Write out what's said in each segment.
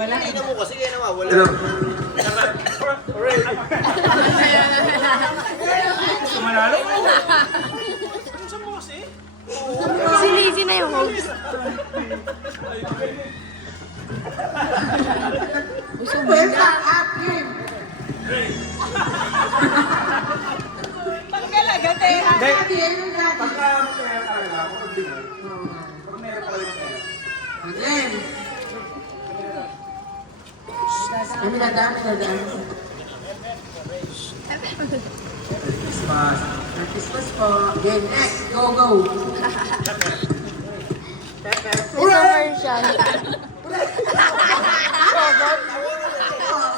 Wala. Tingnan mo kasi kaya nawawala. Sumanalo? Si Lazy na yung host. Busog na. Pagkalaga tayo. Pagka meron talaga ako, pag meron talaga meron. Again. Ano na dami na dami? Christmas. Christmas po. Again, next. Go, go. Commercial.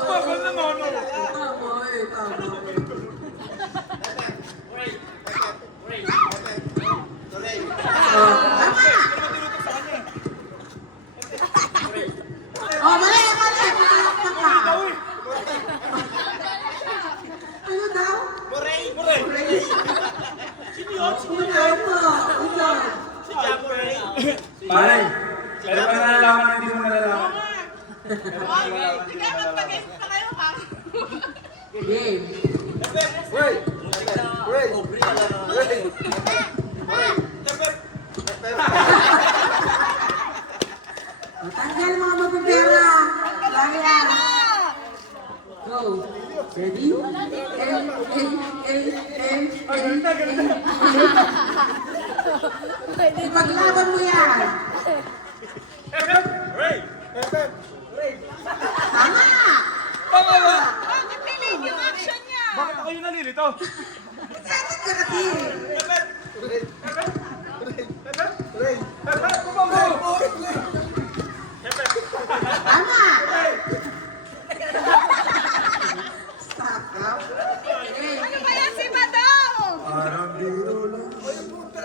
Bagal naman. Taboy, taboy. Oh, mali, mali. Pinalakpak ka. Ano daw? Moray! Uno po. Uno. Si Japo Ray! Pare, pero pa nalalaman na hindi mo nalalaman. Game. Ray! Ray! Ray! Tanggal mga mabibera. Laya. Go. Ready? Ipaglaban mo yan. Ray! Tama! Tama ba? Bakit piling yung action niya? Bakit ako yung nalilito? Bakit ka kasi?